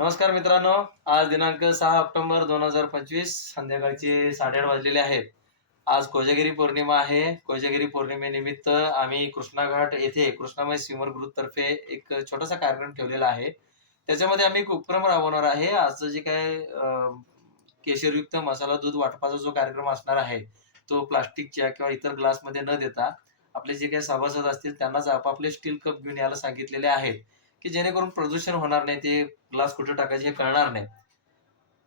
नमस्कार मित्रांनो आज दिनांक सहा ऑक्टोबर दोन हजार पंचवीस संध्याकाळचे साडेआठ वाजलेले आहेत. आज कोजागिरी पौर्णिमा आहे. कोजागिरी पौर्णिमेनिमित्त आम्ही कृष्णाघाट येथे कृष्णामय स्विमर ग्रुपतर्फे एक छोटासा कार्यक्रम ठेवलेला आहे. त्याच्यामध्ये आम्ही एक उपक्रम राबवणार आहे. आजचं जे काय केशरयुक्त मसाला दूध वाटपाचा जो कार्यक्रम असणार आहे तो प्लास्टिकच्या किंवा इतर ग्लासमध्ये न देता आपले जे काही सभासद असतील त्यांनाच आपापले स्टील कप घेऊन यायला सांगितलेले आहेत. की जेणेकरून प्रदूषण होणार नाही ते ग्लास कुठे टाकायचे हे कळणार नाही.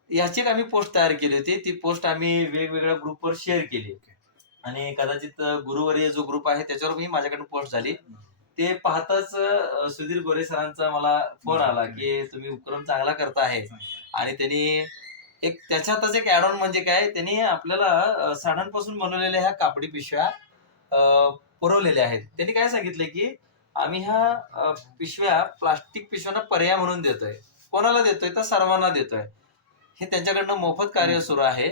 याची एक आम्ही पोस्ट तयार केली होती. ती पोस्ट आम्ही वेगवेगळ्या ग्रुपवर शेअर केली. आणि कदाचित अं, गुरुवर्य जो ग्रुप आहे त्याच्यावर माझ्याकडून पोस्ट झाली. ते पाहताच सुधीर गोरे सरांचा मला फोन आला की तुम्ही उपक्रम चांगला करता आहे. आणि त्यांनी एक त्याच्यातच एक ऍड ऑन म्हणजे काय त्यांनी आपल्याला अं, साड्यांपासून बनवलेल्या ह्या कापडी पिशव्या पुरवलेल्या आहेत. त्यांनी काय सांगितलं की आम्ही ह्या पिशव्या प्लास्टिक पिशव्यांना पर्याय म्हणून देतोय. कोणाला देतोय? तर सर्वांना देतोय. हे त्यांच्याकडनं मोफत कार्य सुरू आहे.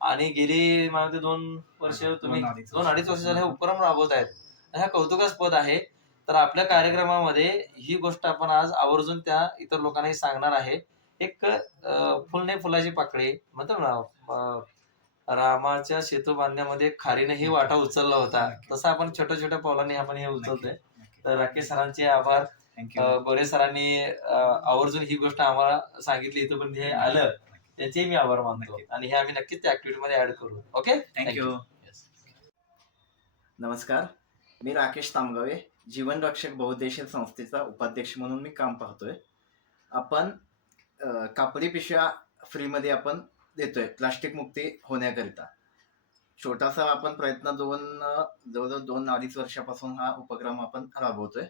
आणि गेली मला दोन वर्ष तुम्ही दोन अडीच वर्ष. झाले हे उपक्रम राबवत आहेत. ह्या कौतुकास्पद आहे. तर आपल्या कार्यक्रमामध्ये ही गोष्ट आपण आज आवर्जून त्या इतर लोकांनाही सांगणार आहे. एक फुलने फुलाची पाकळी. म्हणतो ना रामाच्या सेतू बांधण्यामध्ये खारीने वाटा उचलला होता. तसं आपण छोट्या छोट्या पावलांनी आपण हे उचलतोय. तर राकेश सरांचे आभार. थँक्यू गोरे सरांनी आवर्जून ही गोष्ट आम्हाला सांगितली इथं हे आलं. त्यांचेही मी आभार मानतो. आणि हे आम्ही नक्कीच त्या ऍक्टिव्हिटी मध्ये ऍड करू. ओके थँक्यू नमस्कार. मी राकेश तामगावे जीवन रक्षक बहुउद्देशीय संस्थेचा उपाध्यक्ष म्हणून मी काम पाहतोय. आपण कापडी पिशव्या फ्रीमध्ये आपण देतोय प्लास्टिक मुक्ती होण्याकरिता. छोटासा आपण प्रयत्न दोन जवळजवळ दोन अडीच वर्षापासून हा उपक्रम आपण राबवतोय.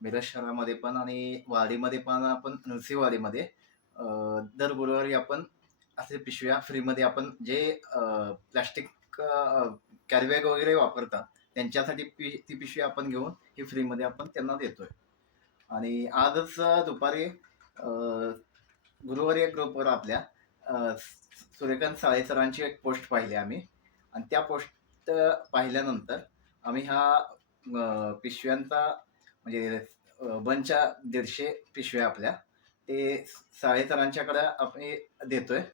मिरज शहरामध्ये पण आणि वाडीमध्ये पण आपण नृसिंहवाडीमध्ये दर गुरुवारी आपण असे पिशव्या फ्रीमध्ये आपण जे प्लॅस्टिक कॅरीबॅग वगैरे वापरतात त्यांच्यासाठी पि ती पिशवी आपण घेऊन ही फ्रीमध्ये आपण त्यांना देतोय. आणि आजच दुपारी गुरुवारी एक ग्रुपवर आपल्या सूर्यकांत साळे सरांची एक पोस्ट पाहिली आम्ही. आणि त्या पोस्ट पाहिल्यानंतर आम्ही हा पिशव्यांचा म्हणजे अ, बंचच्या दीडशे पिशव्या आपल्या ते साळे आम्ही आपण देतोय.